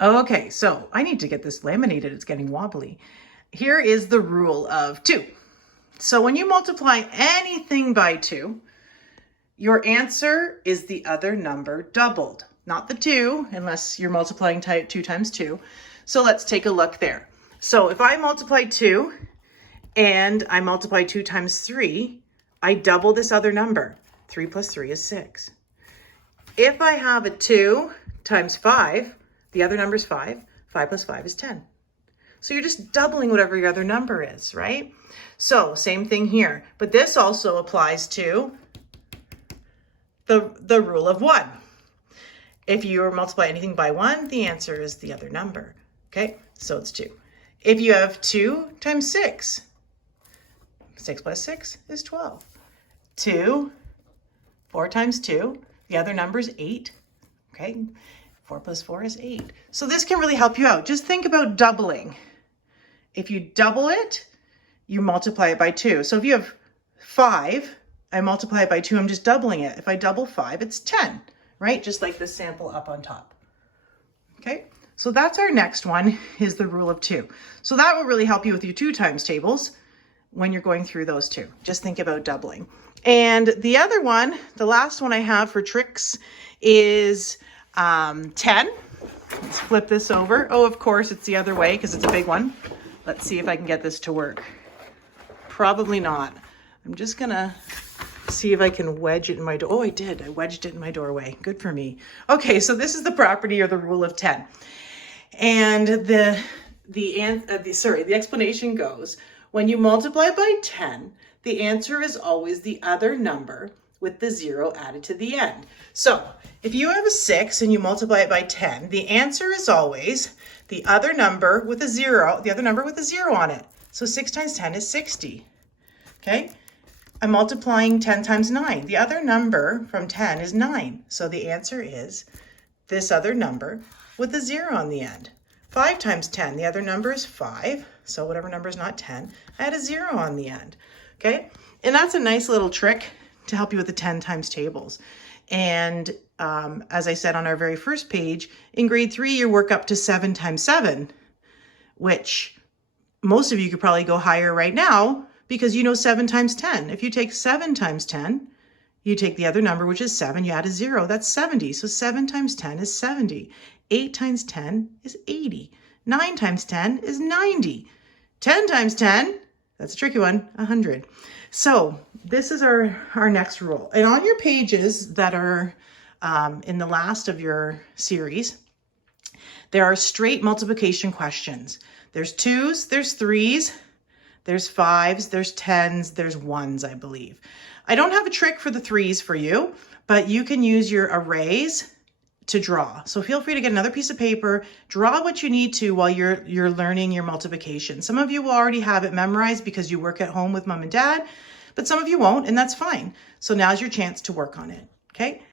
Okay, so I need to get this laminated. It's getting wobbly. Here is the rule of 2. So when you multiply anything by 2, your answer is the other number doubled, not the 2, unless you're multiplying 2 times 2. So let's take a look there. So if I multiply 2 and I multiply 2 times 3, I double this other number. 3 plus 3 is 6. If I have a 2 times 5, the other number is 5. 5 plus 5 is 10. So you're just doubling whatever your other number is, right? So same thing here, but this also applies to the rule of 1. If you multiply anything by 1, the answer is the other number, okay? So it's 2. If you have 2 times 6, 6 plus 6 is 12. 4 times 2, the other number is 8, okay? 4 plus 4 is 8. So this can really help you out. Just think about doubling. If you double it, you multiply it by 2. So if you have 5, I multiply it by 2, I'm just doubling it. If I double 5, it's 10, right? Just like this sample up on top. Okay, so that's our next one, is the rule of 2. So that will really help you with your 2 times tables when you're going through those two. Just think about doubling. And the other one, the last one I have for tricks is 10. Let's flip this over. Oh, of course, it's the other way because it's a big one. Let's see if I can get this to work. Probably not. I'm just gonna see if I can wedge it in my door. Oh, I did. I wedged it in my doorway. Good for me. Okay, so this is the property or the rule of 10. And the explanation goes, when you multiply by 10, the answer is always the other number with the 0 added to the end. So if you have a 6 and you multiply it by 10, the answer is always the other number with a 0, the other number with a 0 on it. So 6 times 10 is 60. Okay? I'm multiplying 10 times 9. The other number from 10 is 9. So the answer is this other number with a 0 on the end. 5 times 10, the other number is 5. So whatever number is not 10, I add a 0 on the end. Okay? And that's a nice little trick to help you with the 10 times tables. And as I said on our very first page, in grade 3, you work up to 7 times 7, which most of you could probably go higher right now because you know 7 times 10. If you take 7 times 10, you take the other number, which is 7, you add a 0, that's 70. So 7 times 10 is 70. 8 times 10 is 80. 9 times 10 is 90. 10 times 10, that's a tricky one, 100. So this is our next rule. And on your pages that are in the last of your series, there are straight multiplication questions. There's 2s, there's 3s, there's 5s, there's 10s, there's 1s, I believe. I don't have a trick for the 3s for you, but you can use your arrays to draw. So feel free to get another piece of paper, draw what you need to while you're learning your multiplication. Some of you will already have it memorized because you work at home with mom and dad, but some of you won't, and that's fine. So now's your chance to work on it, okay?